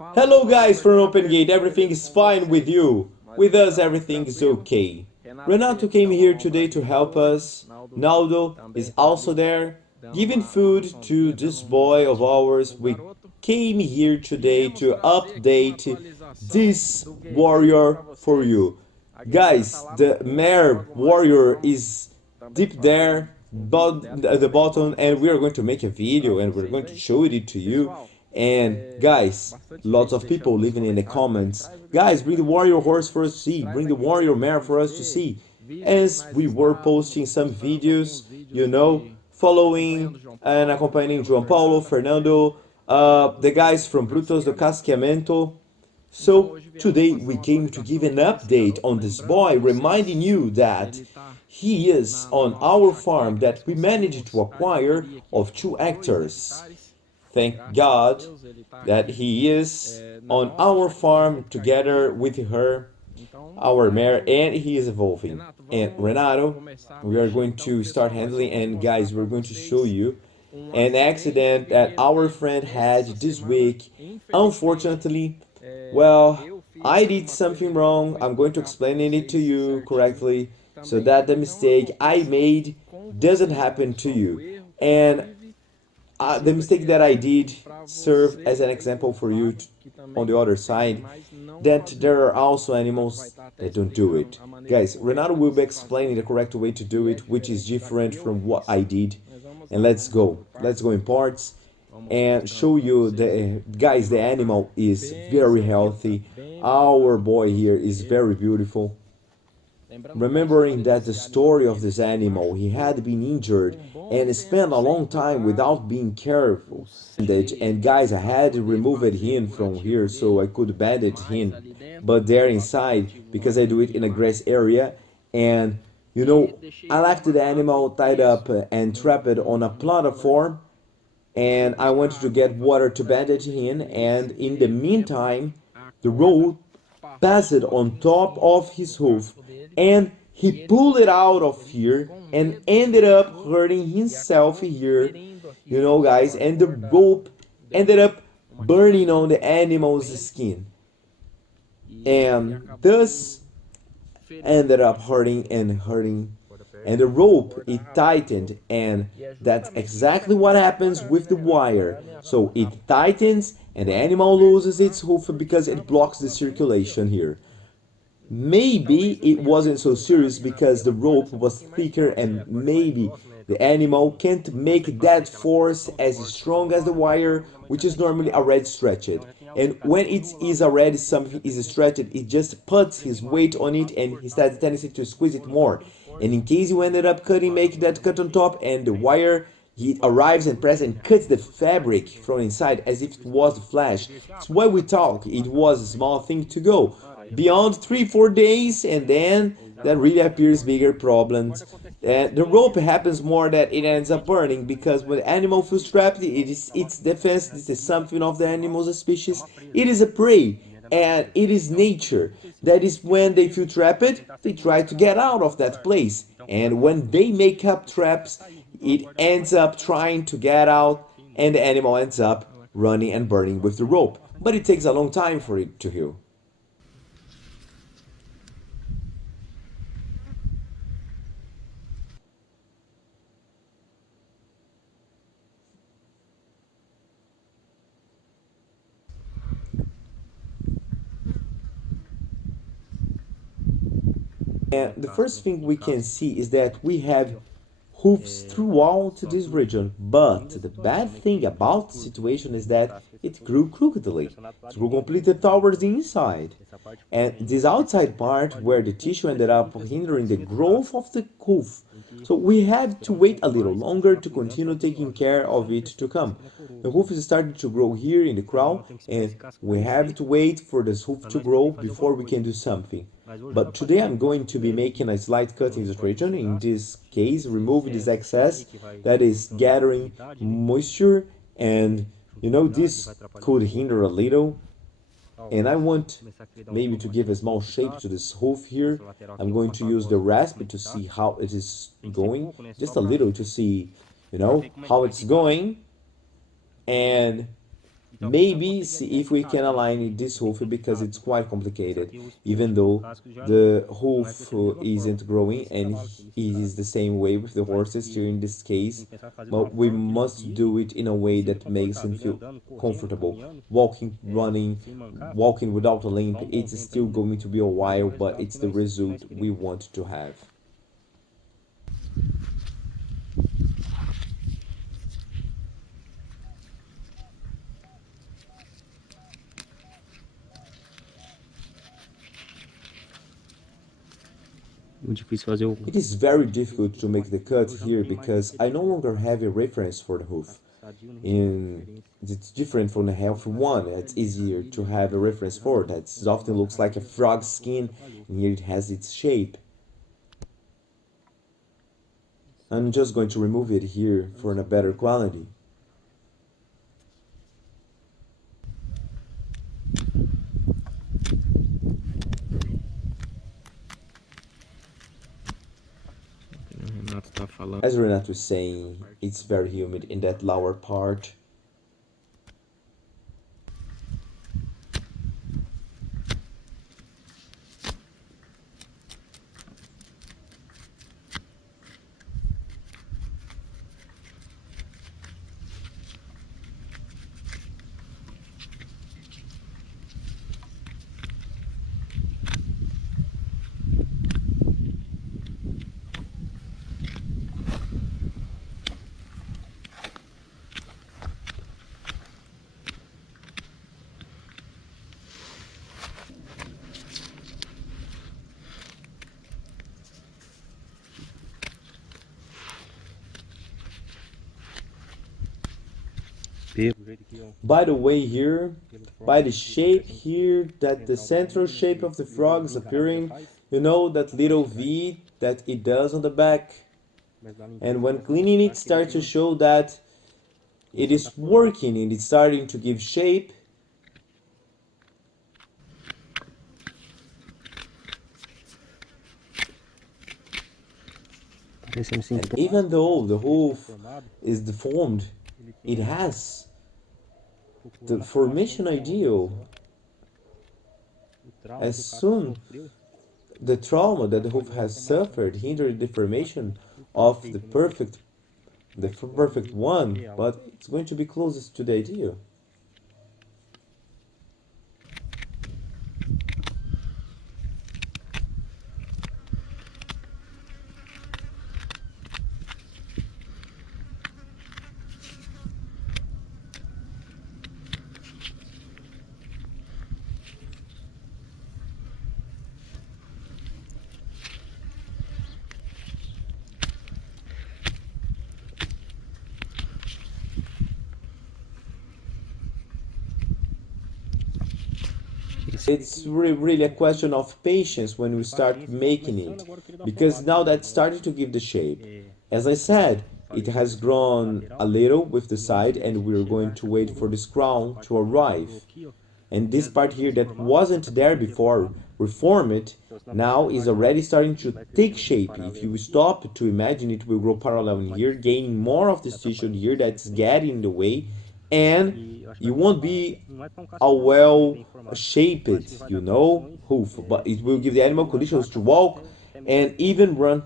Hello guys from OpenGate, everything is fine with you. With us everything is okay. Renato came here today to help us. Naldo is also there, giving food to this boy of ours. We came here today to update this warrior for you. Guys, the mare warrior is deep there, at the bottom, and we are going to make a video and we're going to show it to you. And guys, lots of people leaving in the comments, guys, bring the warrior horse for us to see, bring the warrior mare for us to see. As we were posting some videos, following and accompanying João Paulo, Fernando, the guys from Brutos do Casqueamento. So today we came to give an update on this boy, reminding you that he is on our farm that we managed to acquire of 2 hectares. Thank God that he is on our farm together with her, our mare, and he is evolving. And Renato, we are going to start handling, and guys, we're going to show you an accident that our friend had this week. Unfortunately, well, I did something wrong. I'm going to explain it to you correctly so that the mistake I made doesn't happen to you. And the mistake that I did serve as an example for you on the other side, that there are also animals that don't do it. Guys, Renato will be explaining the correct way to do it, which is different from what I did. And let's go in parts and show you the guys, the animal is very healthy. Our boy here is very beautiful. Remembering that the story of this animal, he had been injured and spent a long time without being careful. And guys, I had removed him from here so I could bandage him. But there inside, because I do it in a grass area, and I left the animal tied up and trapped on a platform, and I wanted to get water to bandage him, and in the meantime, the road passed on top of his hoof, and he pulled it out of here and ended up hurting himself here, guys, and the rope ended up burning on the animal's skin, and thus ended up hurting, and the rope it tightened, and that's exactly what happens with the wire. So it tightens and the animal loses its hoof because it blocks the circulation here. Maybe it wasn't so serious because the rope was thicker, and maybe the animal can't make that force as strong as the wire, which is normally already stretched. And when it is already something is stretched, it just puts his weight on it and he has the tendency to squeeze it more. And in case you ended up make that cut on top, and the wire he arrives and presses and cuts the fabric from inside as if it was flesh. That's why we talk. It was a small thing to go beyond 3-4 days, and then that really appears bigger problems. The rope happens more that it ends up burning, because when the animal feels trapped, it is its defense. This is something of the animal's species. It is a prey, and it is nature. That is, when they feel trapped, they try to get out of that place, and when they make up traps, it ends up trying to get out, and the animal ends up running and burning with the rope. But it takes a long time for it to heal. And the first thing we can see is that we have hoofs throughout this region, but the bad thing about the situation is that it grew crookedly. It grew completely towards the inside. And this outside part where the tissue ended up hindering the growth of the hoof. So we have to wait a little longer to continue taking care of it to come. The hoof is starting to grow here in the crown, and we have to wait for this hoof to grow before we can do something. But today I'm going to be making a slight cut in this region, in this case removing this excess that is gathering moisture, and this could hinder a little. And I want maybe to give a small shape to this hoof here. I'm going to use the rasp to see how it is going, just a little to see how it's going. And Maybe see if we can align this roof because it's quite complicated, even though the roof isn't growing and it is the same way with the horses here in this case, but we must do it in a way that makes them feel comfortable. Walking, running, walking without a limp, it's still going to be a while, but it's the result we want to have. It is very difficult to make the cut here because I no longer have a reference for the hoof. It's different from the healthy one. It's easier to have a reference for that. It often looks like a frog skin, and here it has its shape. I'm just going to remove it here for a better quality. As Renato was saying, it's very humid in that lower part. By the way here, by the shape here, that the central shape of the frog is appearing, you know that little V that it does on the back? And when cleaning it starts to show that it is working and it's starting to give shape. And even though the hoof is deformed, it has the formation ideal. As soon the trauma that the hoof has suffered hindered the formation of the perfect one, but it's going to be closest to the ideal. It's really a question of patience when we start making it, because now that's starting to give the shape. As I said, it has grown a little with the side, and we're going to wait for this crown to arrive. And this part here that wasn't there before, reform it, now is already starting to take shape. If you stop to imagine, it will grow parallel in here, gaining more of this tissue here that's getting in the way, and you won't be a well shaped, hoof, but it will give the animal conditions to walk and even run.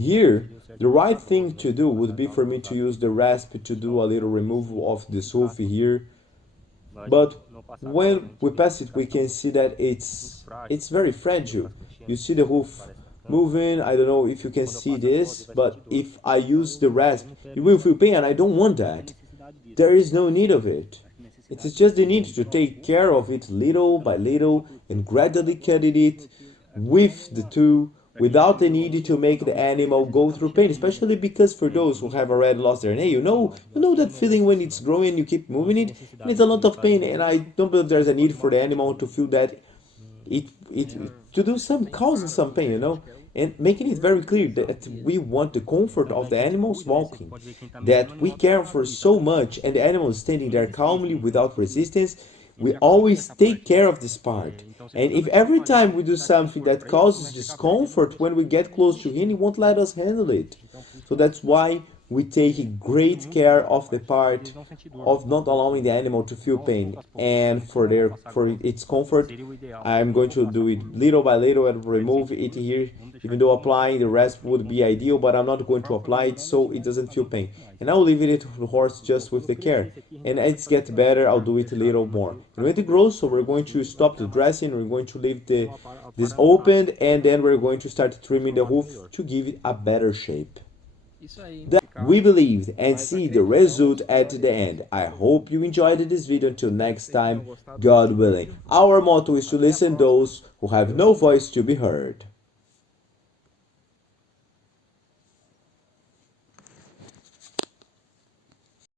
Here, the right thing to do would be for me to use the rasp to do a little removal of this hoof here, but when we pass it we can see that it's very fragile. You see the hoof moving. I don't know if you can see this, but if I use the rasp it will feel pain, and I don't want that. There is no need of it. It is just the need to take care of it little by little and gradually cutting it with the tool without the need to make the animal go through pain, especially because for those who have already lost their nail, you know that feeling when it's growing and you keep moving it, and it's a lot of pain, and I don't believe there's a need for the animal to feel that it to do some causing some pain, and making it very clear that we want the comfort of the animals walking, that we care for so much, and the animal is standing there calmly without resistance. We always take care of this part. And if every time we do something that causes discomfort when we get close to him, he won't let us handle it. So that's why we take great care of the part of not allowing the animal to feel pain. And for its comfort, I'm going to do it little by little and remove it here. Even though applying the rest would be ideal, but I'm not going to apply it so it doesn't feel pain. And I'll leave it to the horse just with the care. And as it gets better, I'll do it a little more. And when it grows, so we're going to stop the dressing, we're going to leave this opened, and then we're going to start trimming the hoof to give it a better shape. That we believed and see the result at the end. I hope you enjoyed this video. Until next time, God willing. Our motto is to listen those who have no voice to be heard.